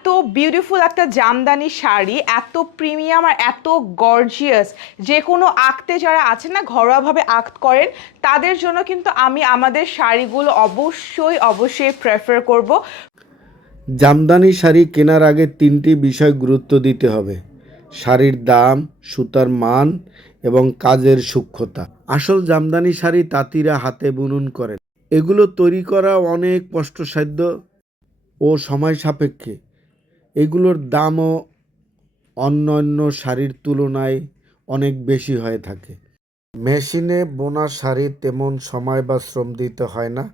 এত বিউটিফুল একটা জামদানি শাড়ি, এত প্রিমিয়াম আর এত গর্জিয়াস যে কোনো আঁকতে যারা আছেন না, ঘরোয়াভাবে আঁকত করেন, তাদের জন্য কিন্তু আমি আমাদের শাড়িগুলো অবশ্যই অবশ্যই প্রেফার করব। জামদানি শাড়ি কেনার আগে তিনটি বিষয় গুরুত্ব দিতে হবে। শাড়ির দাম, সুতার মান এবং কাজের সূক্ষ্মতা। আসল জামদানি শাড়ি তাঁতিরা হাতে বুনন করেন। এগুলো তৈরি করা অনেক কষ্টসাধ্য ও সময় সাপেক্ষে। এগুলোর দামও অন্যান্য শাড়ির তুলনায় অনেক বেশি হয়ে থাকে। মেশিনে বোনা শাড়ি তেমন সময় বা শ্রম দিতে হয় না,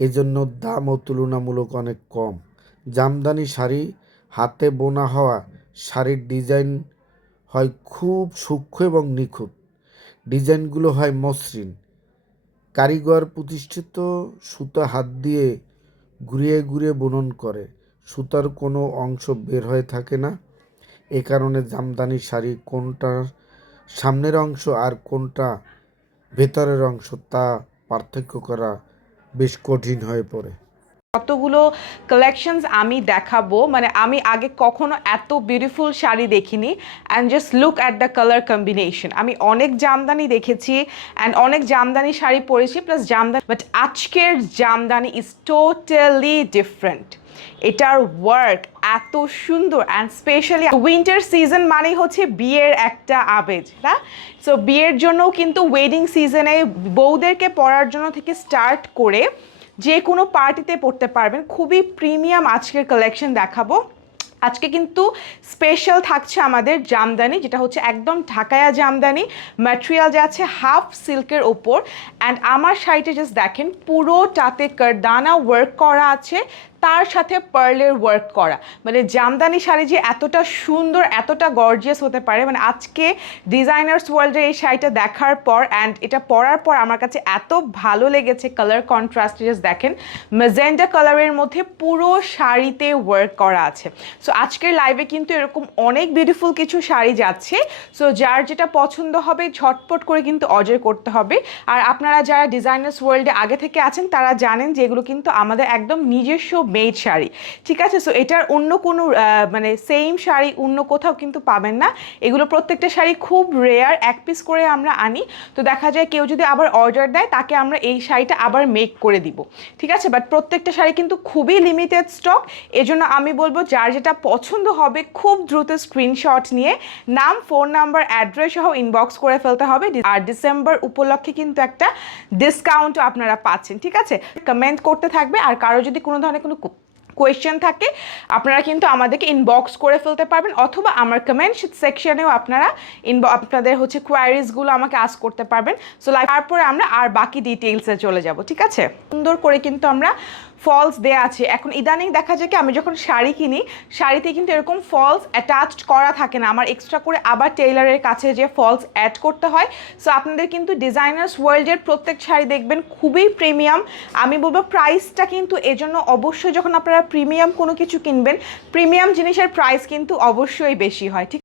এজন্য দামও তুলনামূলক অনেক কম। জামদানি শাড়ি হাতে বোনা হওয়া শাড়ির ডিজাইন হয় খুব সূক্ষ্ম এবং নিখুঁত। ডিজাইনগুলো হয় মসৃণ। কারিগর প্রতিষ্ঠিত সুতা হাত দিয়ে ঘুরিয়ে ঘুরিয়ে বুনন করে। সুতার কোনো অংশ বের হয়ে থাকে না। এ কারণে জামদানি শাড়ি কোনটার সামনের অংশ আর কোনটা ভেতরের অংশ তা পার্থক্য করা বেশ কঠিন হয়ে পড়ে। কতগুলো কালেকশনস আমি দেখাবো মানে আমি আগে কখনো এত বিউটিফুল শাড়ি দেখিনি and just look at the colour combination আমি অনেক জামদানি দেখেছি অ্যান্ড অনেক জামদানি শাড়ি পরেছি প্লাস জামদানি বাট আজকের জামদানি ইজ টোটালি ডিফারেন্ট এটার ওয়ার্ক এত সুন্দর অ্যান্ড স্পেশালি উইন্টার সিজন মানেই হচ্ছে বিয়ের একটা আবেজ না? সো বিয়ের জন্যও কিন্তু ওয়েডিং সিজনে বউদেরকে পরার জন্য থেকে স্টার্ট করে যে কোনো পার্টিতে পড়তে পারবেন। খুবই প্রিমিয়াম আজকের কালেকশন দেখাবো। আজকে কিন্তু স্পেশাল থাকছে আমাদের জামদানি, যেটা হচ্ছে একদম ঢাকায়া জামদানি। ম্যাটেরিয়াল যে আছে হাফ সিল্কের ওপর। অ্যান্ড আমার শাড়িটা জাস্ট দেখেন পুরো পুরোটাতে কারদানা ওয়ার্ক করা আছে। তার সাথে পার্লের ওয়ার্ক করা। মানে জামদানি শাড়ি যে এতটা সুন্দর, এতটা গর্জিয়াস হতে পারে মানে আজকে ডিজাইনার্স ওয়ার্ল্ডে এই শাড়িটা দেখার পর অ্যান্ড এটা পরার পর আমার কাছে এত ভালো লেগেছে কালার কন্ট্রাস্ট জাস্ট দেখেন মেজেন্ডা কালারের মধ্যে পুরো শাড়িতে ওয়ার্ক করা আছে। সো আজকের লাইভে কিন্তু এরকম অনেক বিউটিফুল কিছু শাড়ি যাচ্ছে। সো যার যেটা পছন্দ হবে, ঝটপট করে কিন্তু অর্ডার করতে হবে। আর আপনারা যারা ডিজাইনার্স ওয়ার্ল্ডে আগে থেকে আছেন, তারা জানেন যে এগুলো কিন্তু আমাদের একদম নিজস্ব মেড শাড়ি। ঠিক আছে? সো এটার অন্য কোনো মানে সেম শাড়ি অন্য কোথাও কিন্তু পাবেন না। এগুলো প্রত্যেকটা শাড়ি খুব রেয়ার এক পিস করে আমরা আনি। তো দেখা যায় কেউ যদি আবার অর্ডার দেয়, তাকে আমরা এই শাড়িটা আবার মেক করে দিব। ঠিক আছে? বাট প্রত্যেকটা শাড়ি কিন্তু খুবই লিমিটেড স্টক এজন্য আমি বলব, যার যেটা পছন্দ হবে, খুব দ্রুত স্ক্রিনশট নিয়ে নাম ফোন নাম্বার অ্যাড্রেস সহ ইনবক্স করে ফেলতে হবে। আর ডিসেম্বর উপলক্ষে কিন্তু একটা ডিসকাউন্ট আপনারা পাচ্ছেন। ঠিক আছে? কমেন্ট করতে থাকবে। আর কারও যদি কোনো ধরনের কোনো কোয়েশ্চেন থাকে, আপনারা কিন্তু আমাদেরকে ইনবক্স করে ফেলতে পারবেন অথবা আমার কমেন্ট সেকশনেও আপনারা ইনব আপনাদের হচ্ছে কোয়ারিজগুলো আমাকে আস করতে পারবেন। সো তারপরে আমরা আর বাকি ডিটেলসে চলে যাব, ঠিক আছে? সুন্দর করে কিন্তু আমরা ফলস দেয়া আছে। এখন ইদানিং দেখা যায় কি, আমি যখন শাড়ি কিনি, শাড়িতে কিন্তু এরকম ফলস অ্যাটাচড করা থাকে না। আমার এক্সট্রা করে আবার টেইলারের কাছে যে ফলস অ্যাড করতে হয়। সো আপনাদের কিন্তু ডিজাইনার্স ওয়ার্ল্ডের প্রত্যেক শাড়ি দেখবেন খুবই প্রিমিয়াম আমি বলব প্রাইসটা কিন্তু এজন্য অবশ্যই যখন আপনারা প্রিমিয়াম কোনো কিছু কিনবেন প্রিমিয়াম জিনিসের প্রাইস কিন্তু অবশ্যই বেশি হয়। ঠিক